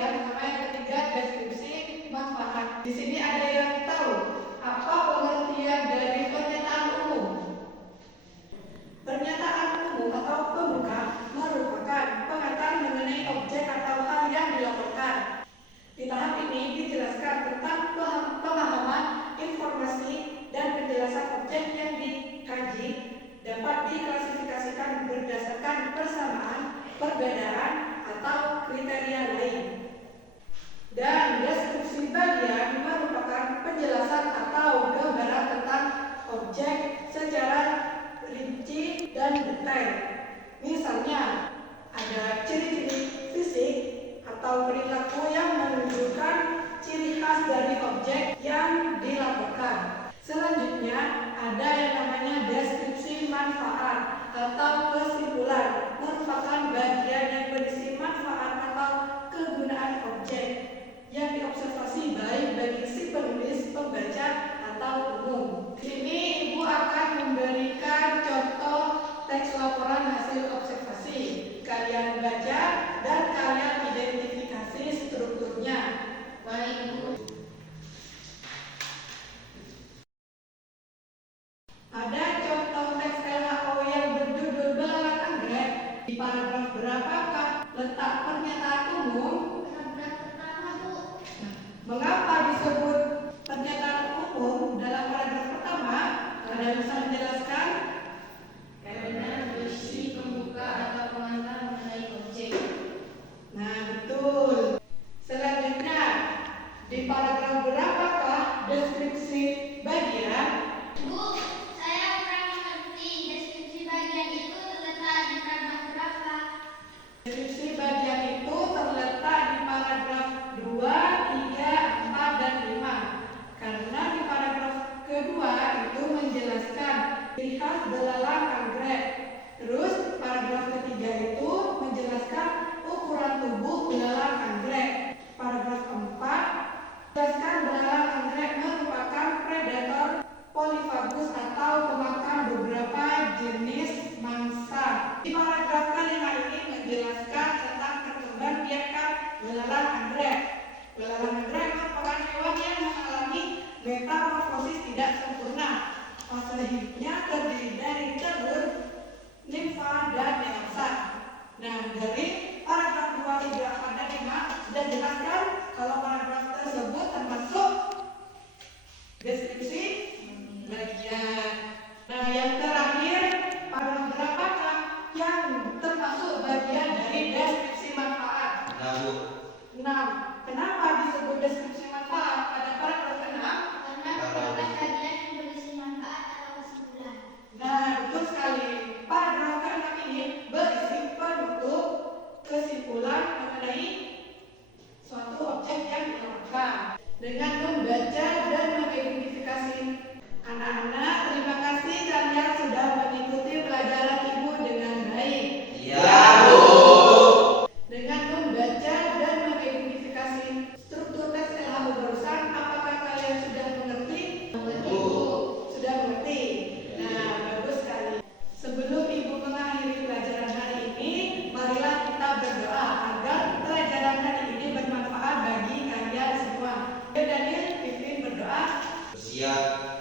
kemudian sama yang ketiga deskripsi manfaat. Di sini ada yang tahu apa pengertian dari pernyataan umum? Pernyataan umum atau pembuka merupakan pengantar mengenai objek atau hal yang dilaporkan. Di tahap ini dijelaskan tentang pemahaman informasi dan penjelasan objek yang dikaji dapat diklasifikasikan berdasarkan persamaan, perbedaan, atau kriteria lain. Dan deskripsi bagian merupakan penjelasan atau gambaran tentang objek secara rinci dan detail. Misalnya, ada ciri-ciri fisik atau perilaku yang menunjukkan ciri khas dari objek yang dilaporkan. Selanjutnya, ada yang namanya deskripsi manfaat atau kesimpulan, merupakan bagian yang berisi manfaat atau kegunaan objek yang diobservasi baik bagi si penulis, pembaca, atau umum. Di sini Ibu akan memberikan contoh teks laporan hasil observasi. Kalian baca dan kalian identifikasi strukturnya. Baik, Bu. Ada contoh teks LHO yang berjudul Belalang Anggrek. Di paragraf berapakah letak pernyataan umum? Paragraf pertama, Bu. Mengapa disebut pernyataan umum dalam paragraf pertama? Ada yang bisa menjelaskan? Karena berisi pembuka atau pengantar mengenai objek. Nah, betul. Selanjutnya, di paragraf berapakah deskripsi bagian? Bu, saya kurang mengerti. Deskripsi bagian itu terletak di paragraf berapa? Deskripsi bagian itu terletak di paragraf 2, 3, 4, dan 5. Karena di paragraf kedua itu menjelaskan ciri khas belalang anggrek. Terus paragraf ketiga itu menjelaskan ukuran tubuh belalang anggrek. Paragraf 4 menjelaskan belalang anggrek merupakan predator polifagus atau pemakan beberapa jenis mangsa. Di paragraf kelima ini menjelaskan tentang perkembangan biakan belalang anggrek. Belalang anggrek merupakan hewan yang mengalami metamorfosis tidak sempurna. Fase hidupnya terdiri dari telur, nimfa, dan metamorfosa. Nah, dari paragraf 2, 3, 4, dan 5 sudah jelaskan kalau paragraf tersebut termasuk deskripsi bagian. Nah, yang terakhir, paragraf berapakah yang termasuk bagian dari deskripsi manfaat? 6. Kenapa disebut deskripsi manfaat pada paragraf 6? Karena merupakan bagian yang berisi manfaat atau kesimpulan. Nah, betul sekali. Paragraf ke-6 ini berisi penutup kesimpulan mengenai suatu objek yang dilaporkan. Dengan membaca dan mengidentifikasi anak-anak, terima kasih kalian sudah mengikuti pelajaran Ibu dengan baik. Iya, Bu. Dengan membaca dan mengidentifikasi struktur teks LHO barusan, apakah kalian sudah mengerti? Sudah mengerti. Nah, bagus sekali. Sebelum Ibu mengakhiri pelajaran hari ini, marilah kita berdoa agar pelajaran hari ini bermanfaat bagi kalian semua. Daniel, pimpin berdoa. Siap.